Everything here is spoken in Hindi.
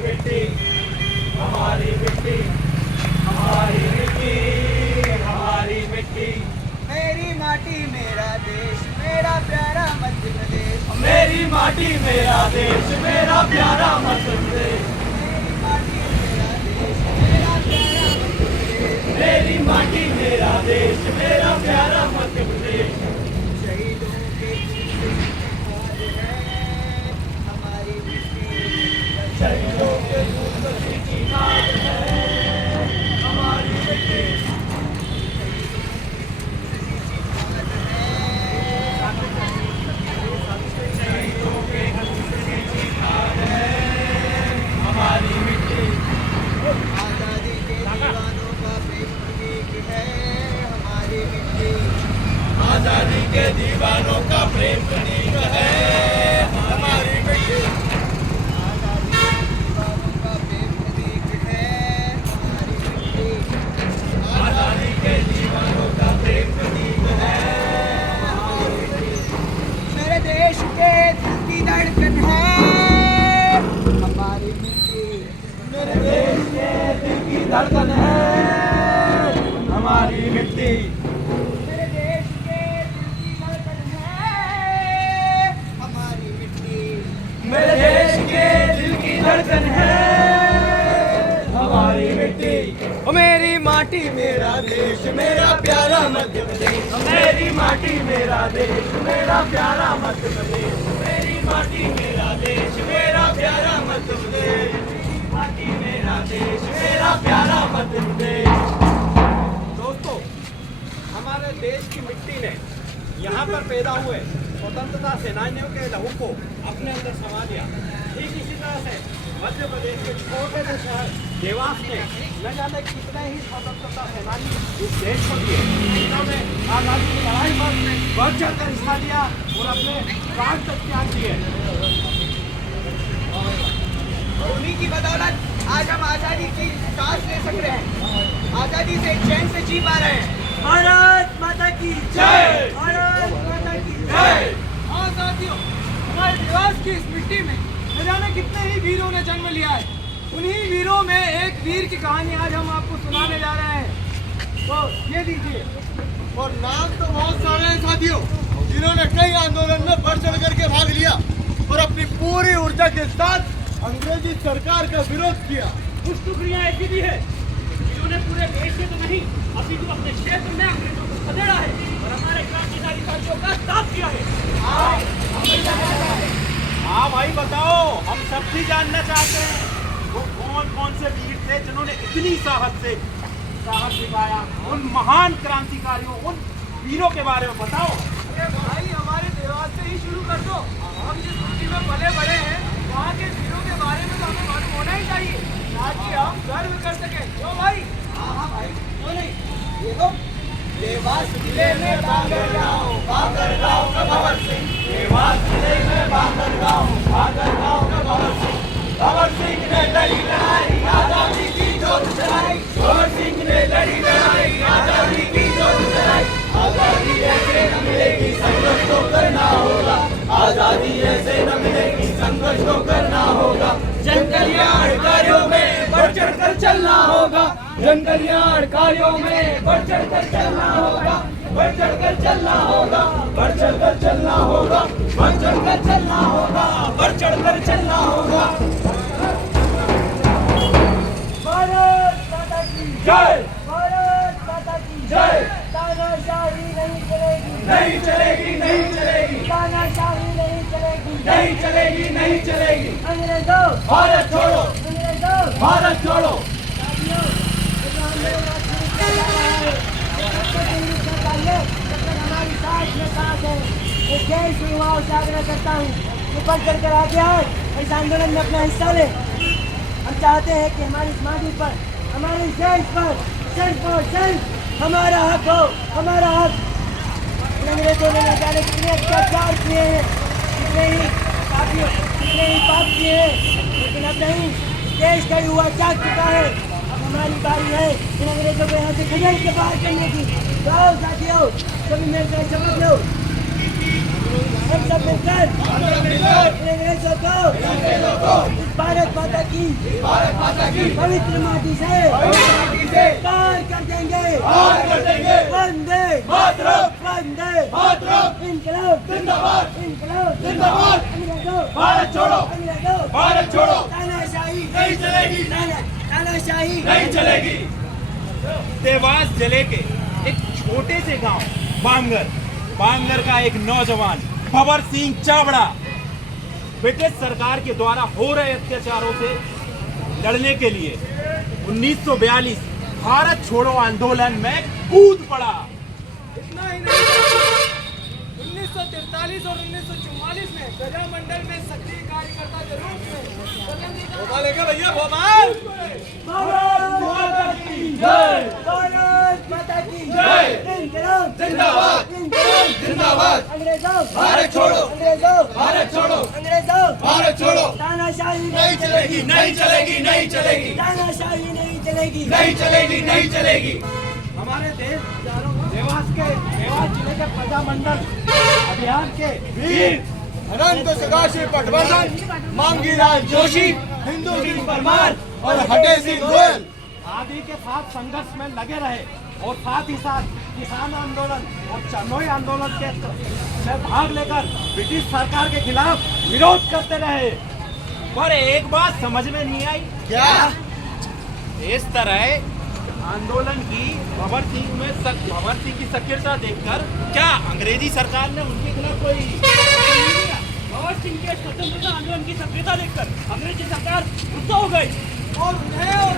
मिट्टी, हमारी मिट्टी, हमारी मिट्टी, हमारी मिट्टी। मेरी माटी मेरा देश मेरा प्यारा मध्य प्रदेश। मेरी माटी मेरा देश मेरा प्यारा मध्य प्रदेश। मेरी माटी मेरा देश मेरा प्यारा मध्य प्रदेश। मेरी माटी मेरा देश मेरा प्यारा मध्य प्रदेश। शहीदों के खून से है हमारी मिट्टी। शहीदों के खून की खाद है हमारी मिट्टी। शहीदों के खून की खाद है हमारी मिट्टी। आजादी के दीवानों का प्रेम प्रतीक है हमारी मिट्टी। आजादी के दीवानों का प्रेम प्रतीक है हमारी मिट्टी। आजादी के दीवानों का प्रेम प्रतीक है हमारी मिट्टी। मेरे देश के दिल की धड़कन है हमारी मिट्टी। मेरे देश के दिल की धड़कन है हमारी मिट्टी। मेरे देश के दिल की धड़कन है हमारी मिट्टी। मेरे देश के दिल की धड़कन है हमारी मिट्टी। मेरी माटी मेरा देश मेरा प्यारा मध्य प्रदेश। मेरी माटी मेरा देश मेरा प्यारा मध्य प्रदेश। मेरी माटी मेरा देश मेरा प्यारा मध्य प्रदेश। मेरी माटी मेरा देश मेरा प्यारा मध्य प्रदेश। दोस्तों, हमारे देश की मिट्टी ने यहाँ पर पैदा हुए स्वतंत्रता सेनानियों के लहू को अपने अंदर समा लिया। ठीक इसी तरह से मध्य प्रदेश के छोटे से शहर देवास में न जाने कितने ही स्वतंत्रता सेनानी इस देश को दिए। इन्होंने आजादी की लड़ाई में बढ़ चढ़ कर हिस्सा लिया और अपने प्राण तक त्याग दिए। और उन्हीं की बदौलत आज हम आजादी की सांस ले सक रहे हैं, आजादी से चैन से जी पा रहे हैं। भारत माता की जय। भारत माता की जय। हाँ साथियों, हमारे देवास की इस मिट्टी में न जाने कितने ही वीरों ने जन्म लिया है। उन्हीं वीरों में एक वीर की कहानी आज हम आपको सुनाने जा रहे हैं। तो ये लीजिए। और नाम तो बहुत सारे हैं साथियों, जिन्होंने कई आंदोलन में बढ़ चढ़ करके भाग लिया और अपनी पूरी ऊर्जा के साथ अंग्रेजी सरकार का विरोध किया। कुछ टुकड़ियां ऐसी भी है जिन्होंने पूरे देश में तो नहीं अपितु अपने क्षेत्र में अंग्रेजों को खदेड़ा है और हमारे क्रांतिकारी साथियों का साथ किया है। हाँ भाई बताओ, हम सब भी जानना चाहते हैं वो कौन कौन से वीर थे जिन्होंने इतनी साहस दिखाया। उन महान क्रांतिकारियों, उन वीरों के बारे में बताओ। अरे भाई, हमारे देवास से ही शुरू कर दो। हम जिस मिट्टी में पले बड़े हैं वहाँ के वीरों के बारे में तो हमें मालूम होना ही चाहिए ताकि हम गर्व कर सकें। क्यों भाई? हाँ भाई, क्यों नहीं। ये तो देवास जिले में बांगरगांव का भंवर सिंह। देवास जिले में बांगरगांव का भंवर सिंह ने लड़ी लड़ाई आजादी की जोत जलाई। भंवर सिंह ने लड़ी लड़ाई आजादी की जोत जलाई। आजादी ऐसे न मिलेगी संघर्ष तो करना होगा। आजादी ऐसे न मिलेगी संघर्ष तो करना होगा। जन कल्याण कार्यों में बढ़ चढ़ कर चलना होगा। जन कल्याण कार्यों में बढ़ चढ़ कर चलना होगा। बढ़ चढ़ कर चलना होगा। बढ़ चढ़ कर चलना होगा। बढ़ चढ़ कर चलना होगा। बढ़ चढ़ कर चलना होगा। भारत माता की जय। भारत माता की जय। तानाशाही नहीं चलेगी, नहीं चलेगी, नहीं चलेगी, तानाशाही नहीं चलेगी, नहीं चलेगी, नहीं चलेगी। अंग्रेजों भारत छोड़ो, अंग्रेजों भारत छोड़ो। साथियों, ये आंदोलन शुरू किया जा रहा है। जब तक हिंदू सरकार है तब तक हमारी साथ में साथ है। इस देश के युवाओं से आग्रह करता हूँ कि बढ़ चढ़ कर आगे आए, इस आंदोलन में अपना हिस्सा ले। हम चाहते हैं कि हमारी इस माटी पर, हमारे देश पर सिर्फ और सिर्फ हमारा हक हो, हमारा हक। इन अंग्रेजों ने न जाने कितने अत्याचार किए हैं, कितने ही पाप किए हैं, लेकिन अब नहीं। देश का युवा जाग चुका है। अब हमारी बारी है इन अंग्रेजों को यहाँ से खदेड़ के बाहर करने की। तो आओ साथियों, सभी मिलकर शपथ लो। हम सब मिलकर इन अंग्रेजों को इस भारत माता की भारत माता की पवित्र माटी से माटी से पार कर देंगे पार कर देंगे। वंदे मातरम वंदे मातरम इनकलाब जिंदाबाद इनकलाब जिंदाबाद। अंग्रेजों भारत छोड़ो अंग्रेजों भारत छोड़ो तानाशाही नहीं चलेगी तानाशाही नहीं चलेगी। देवास जिले के एक छोटे से गांव बांगर का एक नौजवान भवर सिंह चावड़ा ब्रिटिश सरकार के द्वारा हो रहे अत्याचारों से लड़ने के लिए 1942 भारत छोड़ो आंदोलन में कूद पड़ा। इतना ही नहीं, 1943 और 1944 में प्रजामंडल में सक्रिय कार्यकर्ता के रूप में भोपाल लेके भैया भोपाल भारत माता की जय भारत माता की जय इनकलाब जिंदाबाद इनकलाब जिंदाबाद। अंग्रेजों भारत छोड़ो अंग्रेजों भारत छोड़ो अंग्रेजों भारत छोड़ो तानाशाही नहीं चलेगी नहीं चलेगी नहीं चलेगी तानाशाही नहीं चलेगी नहीं चलेगी नहीं चलेगी। हमारे देवास जिले के प्रजामंडल अभियान के वीर अनंत सदाशिव पटवर्धन, मांगीलाल जोशी, हिंदू सिंह परमार और हटे सिंह गोयल आदि के साथ संघर्ष में लगे रहे और साथ ही साथ किसान आंदोलन और चरनोई आंदोलन के में भाग लेकर ब्रिटिश सरकार के खिलाफ विरोध करते रहे। पर एक बात समझ में नहीं आई, क्या इस तरह आंदोलन की भवर सिंह की सक्रियता देखकर क्या अंग्रेजी सरकार ने उनके खिलाफ कोई भगत सिंह के स्वतंत्रता आंदोलन की सक्रियता देखकर अंग्रेजी सरकार गुस्सा हो गई और उन्हें